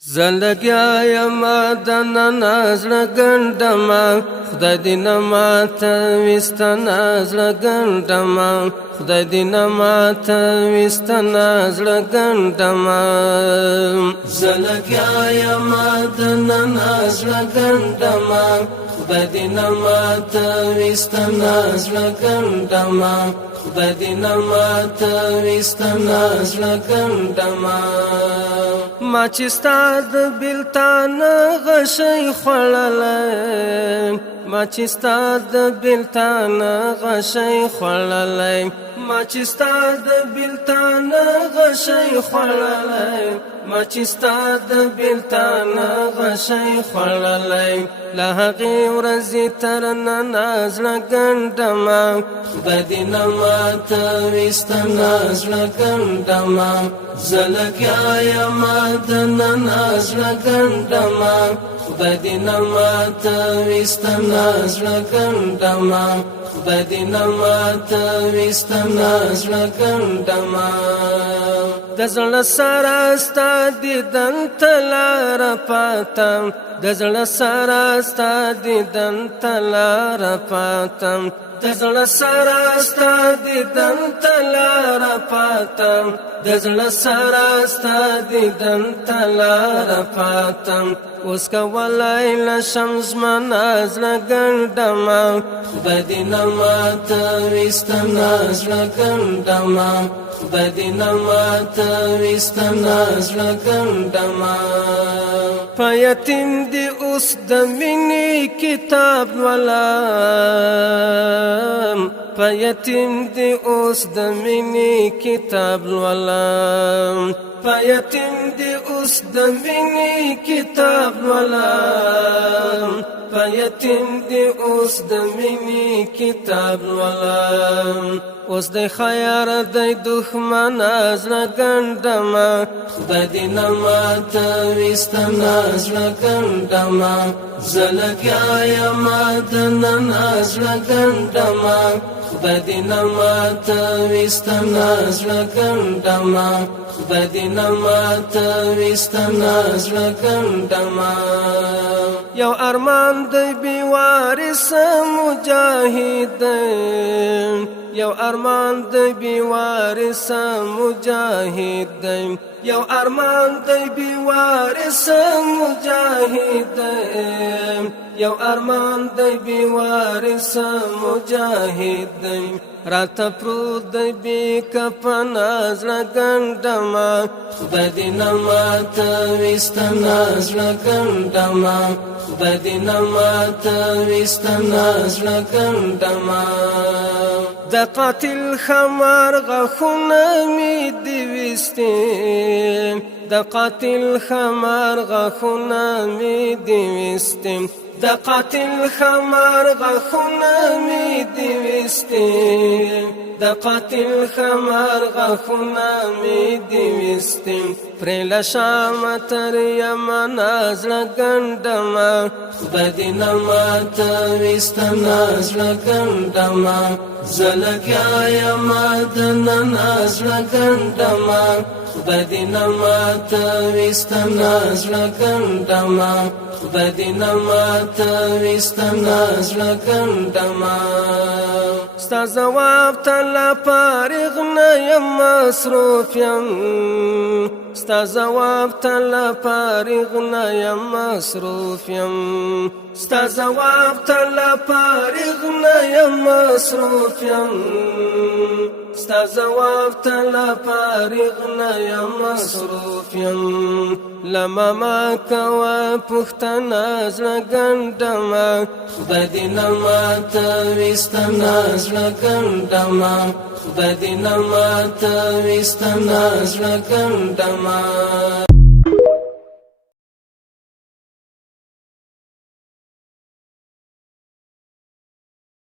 زلګیا یم دننه زړه ګنډمه خدای دې نه ماته ویستنه زړه ګنډمه خدای دې نه ماته ویستنه زړه ګنډمه زلګیا یم دننه زړه ګنډمه خدای دې نه ماته ویستنه زړه ګنډمه خدای دې نه ماته ویستنه زړه ګنډمه ما چې ستا د بېلتان غشی خوړلی ما چې ستا د بېلتان غشی خوړلی ما چې ستا د بېلتان غشی خوړلی ما چې ستا د بېلتان غشی خوړلی له هغې ورځې تر ننه زړه ګنډمه خدای دې نه ماته ویستنه زړه ګنډمه زه لګیا یم دننه زړه ګنډمه خدای دې نه ماته ویستنه زړه ګنډمه خدای دې نه ماته ویستنه زړه ګنډمه د زړه سره ستا دیدن ته لاره پاتم د زړه سره ستا دیدن ته لاره پاتم د زړه سره ستا دیدن ته لاره پاتم د زړه سره ستا دیدن ته لاره پاتم اوس کولی نشم ژمنه زړه ګنډمه خدای دې نه ماته ویستنه زړه ګنډمه خدای دې نه ماته ویستنه زړه ګنډمه په یتیم دې اوس د مینې کتاب لولم په یتیم دې اوس د مینې کتاب لولم په یتیم دې اوس د مینې کتاب لولم په یتیم دې اوس د مینې کتاب لولم اوس د خیر د دښمنه زړه ګنډمه خدای دې نه ماته ویستنه زړه ګنډمه زه لګیا یم دننه زړه ګنډمه خدای دې نه ماته ویستنه زړه ګنډمه خدای دې نه ماته ویستنه زړه ګنډمه یو ارمان دی بې وارثه مجاهد دی یو ارمان دی بې وارثه مجاهد دی یو ارمان دی بې وارثه مجاهد دی یو ارمان دی بې وارثه مجاهد دی راته پروت دی بې کفنه زړه ګنډمه خدای دې نه ماته ویستنه زړه ګنډمه خدای دې نه ماته ویستنه زړه ګنډمه د قاتل خمار غاښونه مې دې ویستې د قاتل خمار غاښونه مې دې ویستې د قاتل خمار غاښونه مې دې ویستې د قاتل خمار غاښونه مې دې ویستې پرې له شامه تر یمنه زړه ګنډمه خدای دې نه ماته ویستنه زړه ګنډمه زه لګیا یم دننه زړه ګنډمه خدای دې نه ماته ویستنه زړه ګنډمه خدای دې نه ماته ویستنه زړه ګنډمه ستا ځواب ته لا فارغ نه یم مصروف یم ستا ځواب ته لا فارغ نه یم مصروف یم ستا ځواب ته لا فارغ نه یم مصروف یم ستا ځواب ته لا فارغ نه یم مصروف یم له ماما کوه پوښتنه زړه ګنډمه خدای دې نه ماته ویستنه زړه ګنډمه خدای دې نه ماته ویستنه زړه ګنډمه